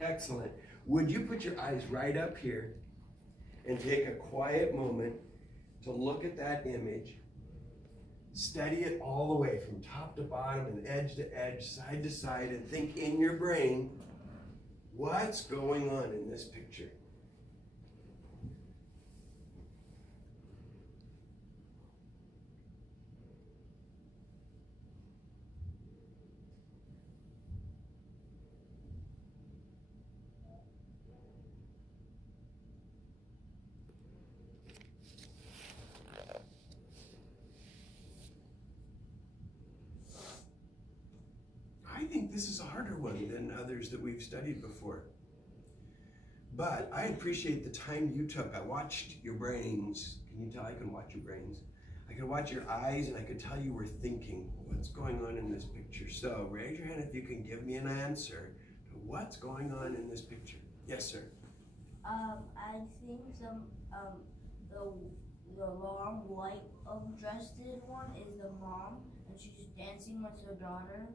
Excellent. Would you put your eyes right up here and take a quiet moment to look at that image, study it all the way from top to bottom and edge to edge, side to side, and think in your brain, what's going on in this picture? I think this is a harder one than others that we've studied before. But I appreciate the time you took. I watched your brains. Can you tell I can watch your brains? I could watch your eyes and I could tell you were thinking, what's going on in this picture? So raise your hand if you can give me an answer to what's going on in this picture. Yes, sir. I think the long white dressed one is the mom, and she's dancing with her daughter.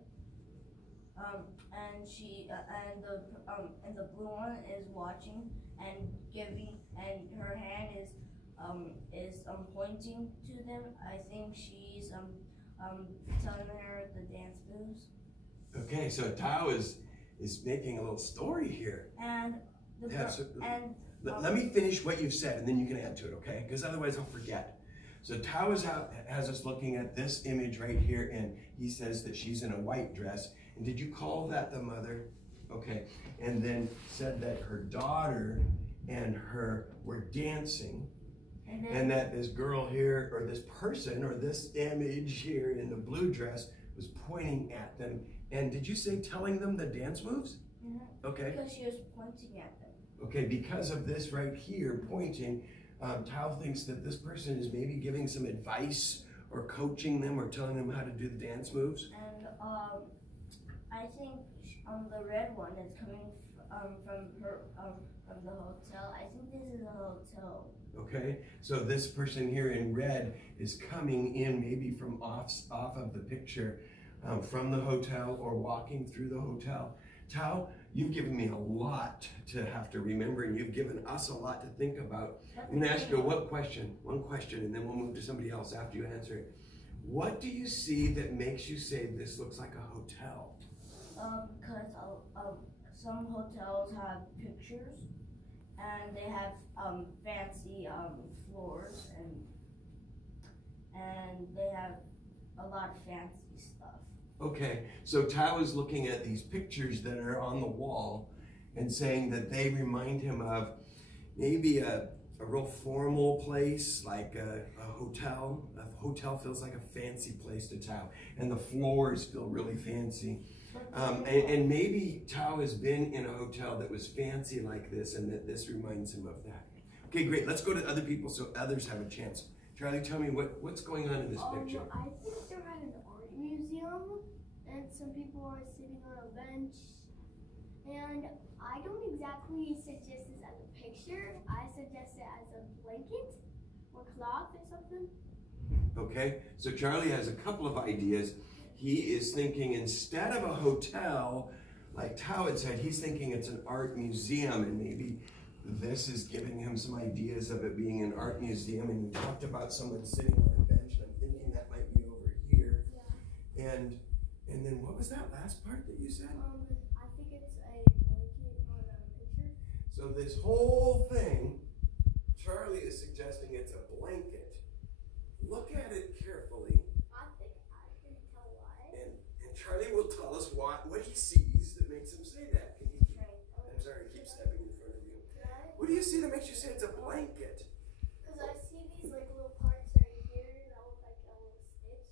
And the blue one is watching and giving, and her hand is pointing to them. I think she's telling her the dance moves. Okay, so Tao is making a little story here. And let me finish what you've said, and then you can add to it, okay? Because otherwise I'll forget. So Tao has us looking at this image right here, and he says that she's in a white dress. And did you call that the mother? Okay. And then said that her daughter and her were dancing, and that this girl here, or this person, or this image here in the blue dress was pointing at them. And did you say telling them the dance moves? Mm-hmm. Okay. Because she was pointing at them. Okay, because of this right here, pointing, Tao thinks that this person is maybe giving some advice or coaching them or telling them how to do the dance moves. And I think the red one is coming from the hotel. I think this is a hotel. Okay, so this person here in red is coming in maybe from off of the picture, from the hotel or walking through the hotel. Tao, you've given me a lot to have to remember, and you've given us a lot to think about. I'm going to ask you one question, and then we'll move to somebody else after you answer it. What do you see that makes you say this looks like a hotel? Because some hotels have pictures, and they have fancy floors, and they have a lot of fancy stuff. Okay, so Tao is looking at these pictures that are on the wall and saying that they remind him of maybe a real formal place, like a hotel. A hotel feels like a fancy place to Tao, and the floors feel really fancy. And maybe Tao has been in a hotel that was fancy like this, and that this reminds him of that. Okay, great. Let's go to other people so others have a chance. Charlie, tell me what's going on in this picture. I think they're at an art museum, and some people are sitting on a bench. And I don't exactly suggest this as a picture. I suggest it as a blanket or cloth or something. Okay, so Charlie has a couple of ideas. He is thinking instead of a hotel, like Tao had said, he's thinking it's an art museum, and maybe this is giving him some ideas of it being an art museum. And he talked about someone sitting on a bench, and I'm thinking that might be over here. Yeah. And then what was that last part that you said? I think it's a blanket on a picture. So this whole thing, Charlie is suggesting it's a blanket. Look at it carefully. I can tell why. And Charlie will tell us what he sees that makes him say that. Can you I'm sorry, I keep stepping in front of you. What do you see that makes you say it's a blanket? Because I see these like little parts right here that look like a little stitch.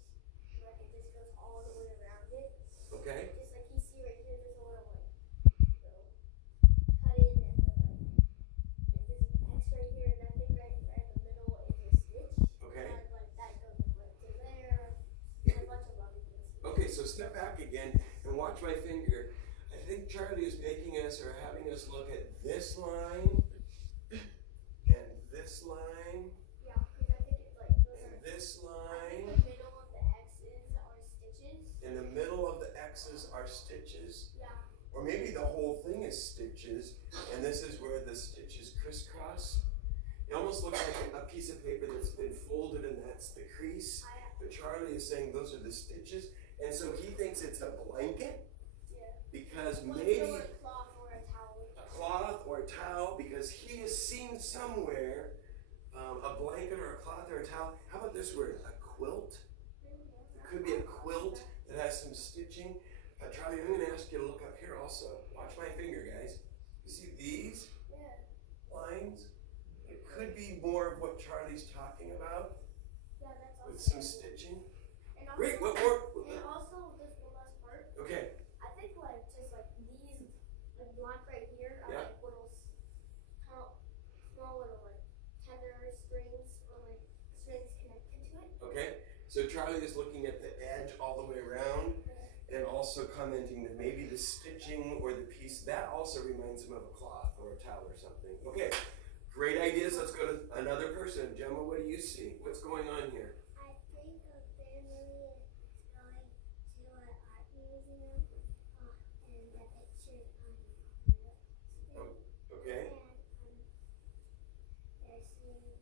Like it just goes all the way around it. Okay. Just like you see right here, there's a little like cut in, and then like there's an X right here, and I think right in the middle is a stitch. Okay. And like that goes like to there, and a bunch of other things. Okay, so step back again and watch my finger. I think Charlie is making us or having us look at this line and this line. Yeah, because I think it's like those and are, this I line. think the middle of the X's are stitches. In the middle of the X's are stitches. Yeah. Or maybe the whole thing is stitches. Charlie is saying those are the stitches, and so he thinks it's a blanket. Because maybe a cloth or a towel. A cloth or a towel, because he has seen somewhere a blanket or a cloth or a towel. How about this word? A quilt? It could be a quilt that has some stitching. Charlie, I'm going to ask you to look up here also. Watch my finger, guys. You see these lines? It could be more of what Charlie's talking about. Yeah, that's also with some stitching. And also, Great, what more? And also this one last part. Okay. I think like just like these, like black right here, are like little, small little like tether strings or like strings connected to it. Okay. So Charlie is looking at the edge all the way around, and also commenting that maybe the stitching or the piece that also reminds him of a cloth or a towel or something. Okay. Great ideas. Let's go to another person. Gemma, what do you see? What's going on here? I think a family is going to an art museum, and the pictures on the Okay. and they're seeing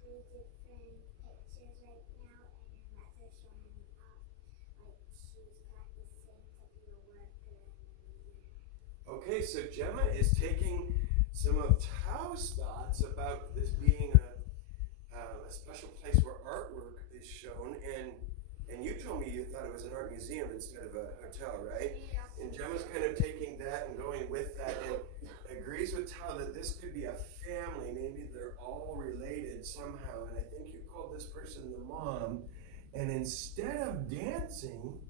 3 different pictures right now, and that they're showing off like she's practicing to be a worker. Okay, so Gemma is taking some of Tao's thoughts about this being a special place where artwork is shown, and you told me you thought it was an art museum instead of a hotel, right? Yeah. And Gemma's kind of taking that and going with that, and agrees with Tao that this could be a family. Maybe they're all related somehow, and I think you called this person the mom. And instead of dancing,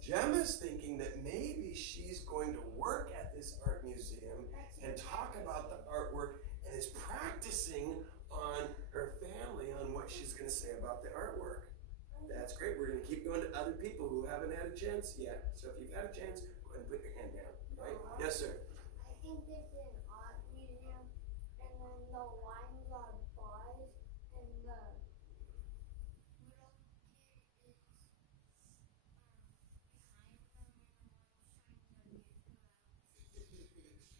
Gemma's thinking that maybe she's going to work at this art museum and talk about the artwork, and is practicing on her family on what she's going to say about the artwork. That's great. We're going to keep going to other people who haven't had a chance yet. So if you've had a chance, go ahead and put your hand down. Right? Yes, sir. I think this is an art museum, and then the lines are bars, and the little kid is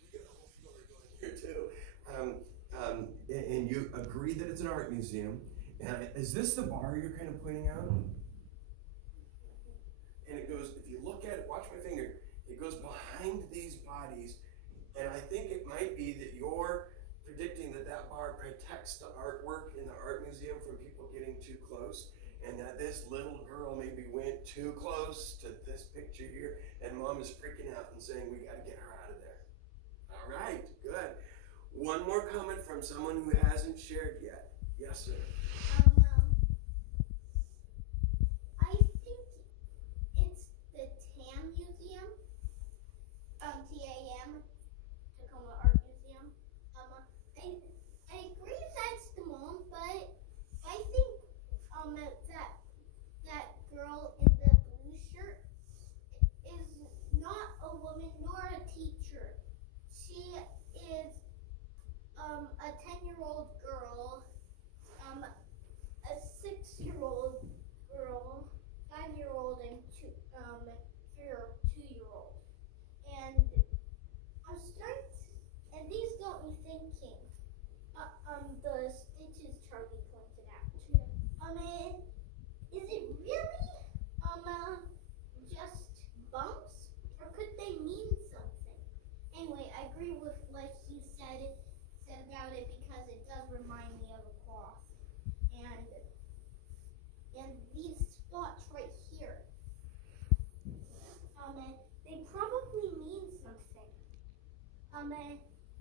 You get a whole story going here too. And you agree that it's an art museum. And is this the bar you're kind of pointing out? And it goes, if you look at it, watch my finger, it goes behind these bodies. And I think it might be that you're predicting that that bar protects the artwork in the art museum from people getting too close. And that this little girl maybe went too close to this picture here, and mom is freaking out and saying, we got to get her out of there. All right, good. One more comment from someone who hasn't shared yet. Yes, sir. I think it's the TAM Museum, TAM, Tacoma Art Museum. I agree that's the mom, but I think that girl in the blue shirt is not a woman nor a teacher. She is a 10-year-old girl, a 6-year-old girl, 5-year-old, and 2-year-old. And I'm starting to, and these got me thinking. The stitches Charlie pointed out. Is it really just bumps, or could they mean something? Anyway, I agree with what he said about it, because it does remind me of a cloth. And these spots right here, they probably mean something.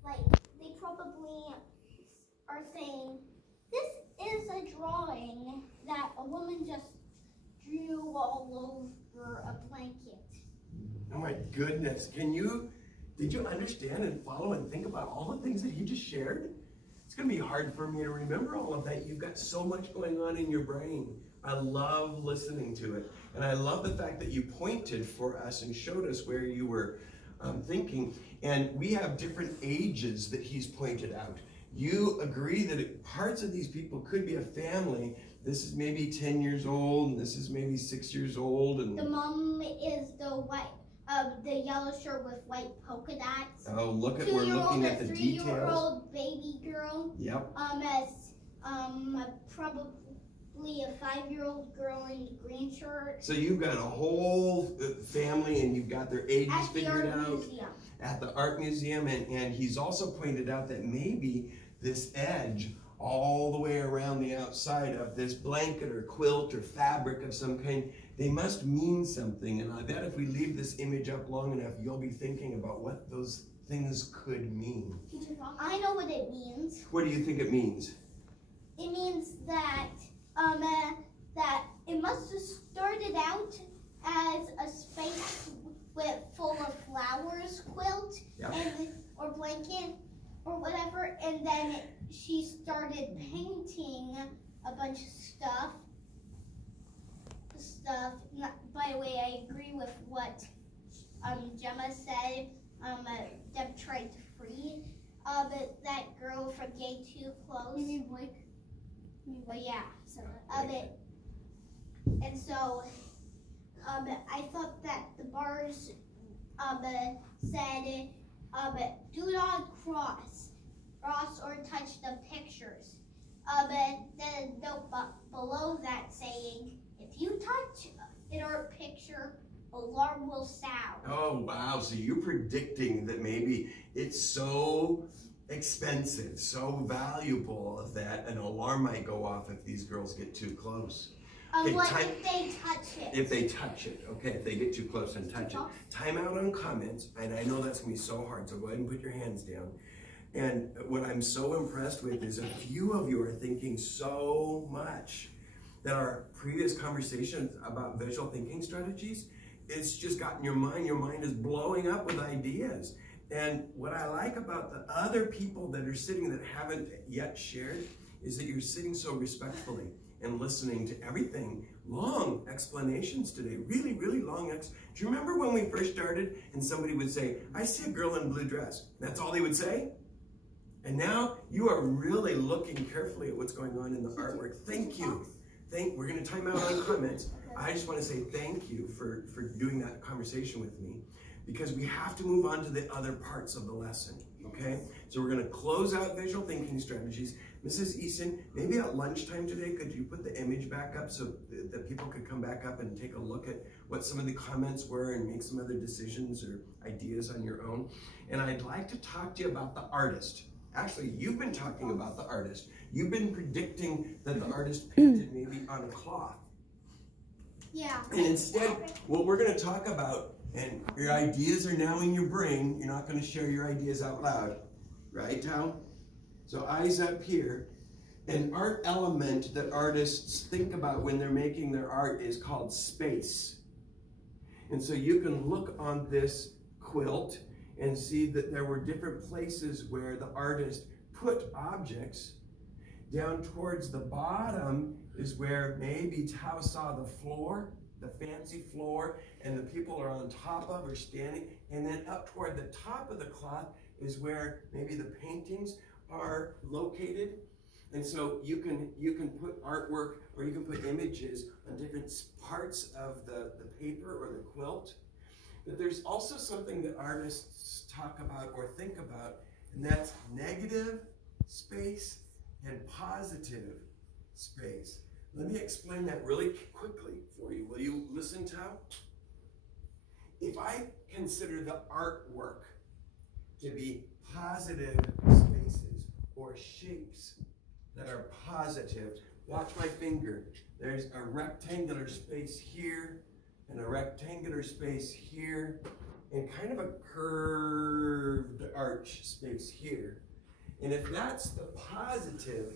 Like they probably are saying, this is a drawing that a woman just drew all over a blanket. Oh my goodness. Did you understand and follow and think about all the things that he just shared? It's going to be hard for me to remember all of that. You've got so much going on in your brain. I love listening to it. And I love the fact that you pointed for us and showed us where you were thinking. And we have different ages that he's pointed out. You agree that parts of these people could be a family. This is maybe 10 years old, and this is maybe 6 years old. And the mom is the white, the yellow shirt with white polka dots. Oh, look at, we're looking at the details. 3-year-old baby girl. Yep. Probably basically a 5-year-old girl in a green shirt. So you've got a whole family and you've got their ages figured out. Museum. At the art museum, and he's also pointed out that maybe this edge all the way around the outside of this blanket or quilt or fabric of some kind, they must mean something. And I bet if we leave this image up long enough, you'll be thinking about what those things could mean. I know what it means. What do you think it means? It means that that it must have started out as a space full of flowers quilt, Yep. or blanket or whatever, and then she started painting a bunch of stuff. By the way, I agree with what Gemma said. Deb tried to free but that girl from Gay Too Close. You mean Blake? But yeah, and so I thought that the bars said do not cross or touch the pictures. Then a note below that saying, if you touch an art picture, alarm will sound. Oh wow, so you're predicting that maybe it's so expensive, so valuable that an alarm might go off if these girls get too close. Okay, What if they touch it? If they touch it, okay, if they get too close and touch it. Time out on comments, and I know that's gonna be so hard, so go ahead and put your hands down. And what I'm so impressed with is a few of you are thinking so much that our previous conversations about visual thinking strategies, it's just gotten your mind is blowing up with ideas. And what I like about the other people that are sitting that haven't yet shared is that you're sitting so respectfully and listening to everything. Long explanations today, really, really long. Do you remember when we first started and somebody would say, I see a girl in a blue dress? That's all they would say? And now you are really looking carefully at what's going on in the artwork. Thank you. We're going to time out on comments. I just want to say thank you for doing that conversation with me, because we have to move on to the other parts of the lesson, okay? So we're going to close out visual thinking strategies. Mrs. Easton, maybe at lunchtime today, could you put the image back up so that people could come back up and take a look at what some of the comments were and make some other decisions or ideas on your own? And I'd like to talk to you about the artist. Actually, you've been talking about the artist. You've been predicting that the artist painted maybe on a cloth. Yeah. And instead, what we're going to talk about, and your ideas are now in your brain, you're not going to share your ideas out loud, right, Tao? So eyes up here. An art element that artists think about when they're making their art is called space. And so you can look on this quilt and see that there were different places where the artist put objects. Down towards the bottom is where maybe Tao saw the floor, the fancy floor, and the people are on top of or standing. And then up toward the top of the cloth is where maybe the paintings are located. And so you can put artwork or you can put images on different parts of the paper or the quilt. But there's also something that artists talk about or think about, and that's negative space and positive space. Let me explain that really quickly for you. Will you listen, Tao? If I consider the artwork to be positive spaces or shapes that are positive, watch my finger. There's a rectangular space here and a rectangular space here and kind of a curved arch space here. And if that's the positive,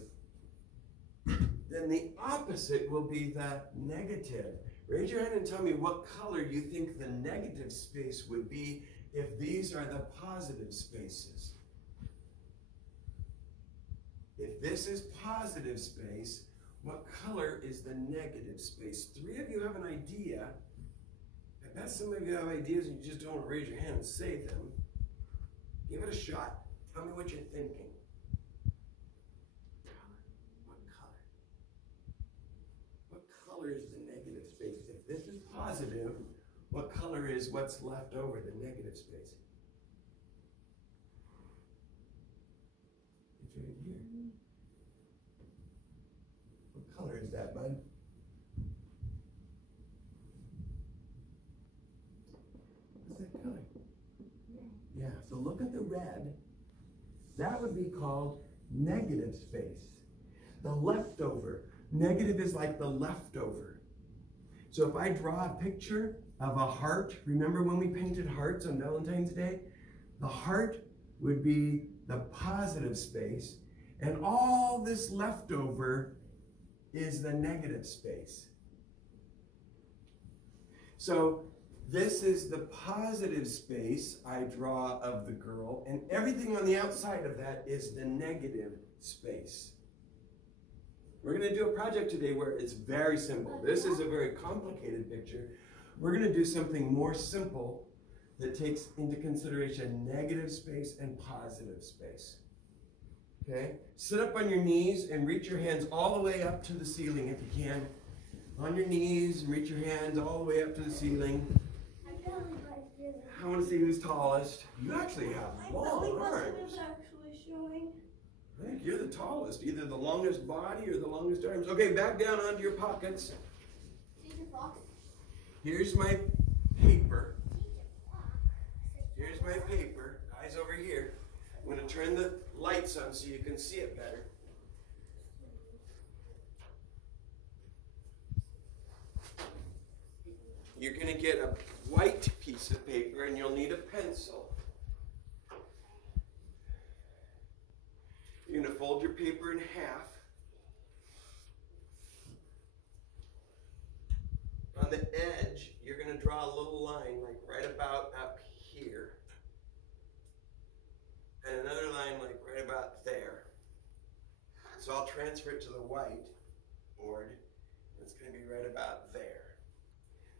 then the opposite will be the negative. Raise your hand and tell me what color you think the negative space would be if these are the positive spaces. If this is positive space, what color is the negative space? 3 of you have an idea. I bet some of you have ideas and you just don't want to raise your hand and say them. Give it a shot. Tell me what you're thinking. What color? What color is the negative space? If this is positive, what color is what's left over, the negative space? It's right here. What color is that that, bud? What's that color? Yeah, so look at the red. That would be called negative space. The leftover. Negative is like the leftover. So if I draw a picture of a heart, remember when we painted hearts on Valentine's Day? The heart would be the positive space, and all this leftover is the negative space. So this is the positive space I draw of the girl, and everything on the outside of that is the negative space. We're going to do a project today where it's very simple. This is a very complicated picture. We're going to do something more simple that takes into consideration negative space and positive space. Okay? Sit up on your knees and reach your hands all the way up to the ceiling if you can. On your knees and reach your hands all the way up to the ceiling. I want to see who's tallest. You actually have long arms. I think you're the tallest, either the longest body or the longest arms. Okay, back down onto your pockets. Here's my paper. Here's my paper. Eyes over here. I'm going to turn the lights on so you can see it better. You're going to get a white piece of paper and you'll need a pencil. You're going to fold your paper in half. On the edge, you're going to draw a little line like right about up here. And another line like right about there. So I'll transfer it to the white board. It's going to be right about there.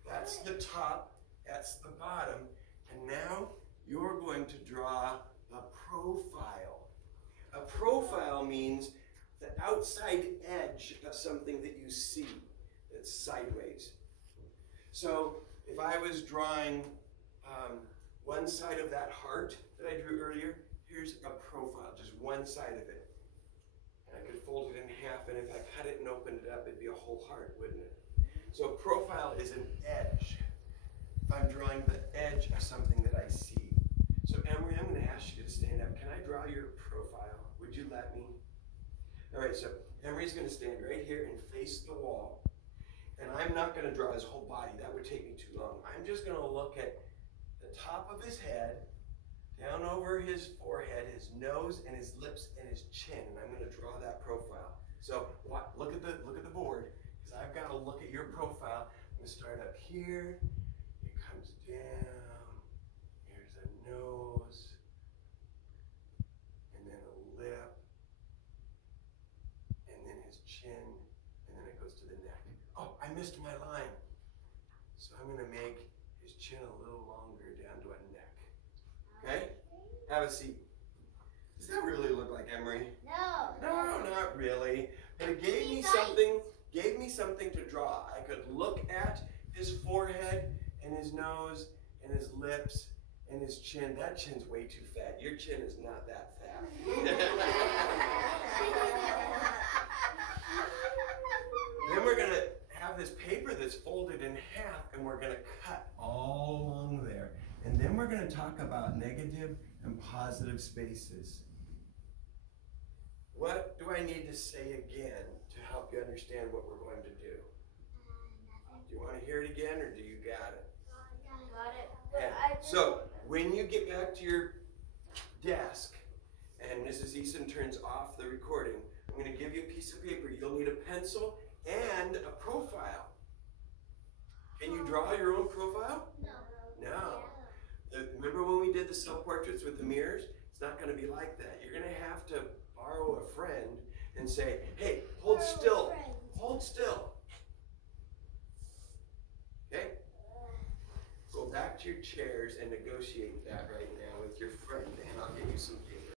That's the top, that's the bottom. And now you're going to draw a profile. A profile means the outside edge of something that you see that's sideways. So if I was drawing one side of that heart that I drew earlier, here's a profile, just one side of it. And I could fold it in half, and if I cut it and opened it up, it'd be a whole heart, wouldn't it? So a profile is an edge. If I'm drawing the edge of something that I see. So Emery, I'm going to ask you to stand up. Can I draw your profile? Would you let me? All right, so Emery's going to stand right here and face the wall. And I'm not going to draw his whole body. That would take me too long. I'm just going to look at the top of his head, down over his forehead, his nose, and his lips, and his chin. And I'm going to draw that profile. So look at the board, because I've got to look at your profile. I'm going to start up here. It comes down. Here's a nose. And then a lip. And then his chin. And then it goes to the neck. Oh, I missed my line. So I'm going to make his chin a little longer down to a neck. Okay? Have a seat. Does that really look like Emery? No. No, not really. But it gave me something to draw. I could look at his forehead and his nose and his lips and his chin. That chin's way too fat. Your chin is not that fat. Then we're going to have this paper that's folded in half, and we're going to cut all along there. And then we're going to talk about negative and positive spaces. What do I need to say again to help you understand what we're going to do? Do you want to hear it again, or do you got it? Got it. And so when you get back to your desk and Mrs. Eason turns off the recording, I'm going to give you a piece of paper. You'll need a pencil and a profile. Can you draw your own profile? No. Remember when we did the self-portraits with the mirrors? It's not going to be like that. You're going to have to borrow a friend and say, hey, hold still. Hold still. Okay? Go back to your chairs and negotiate that right now with your friend, and I'll give you some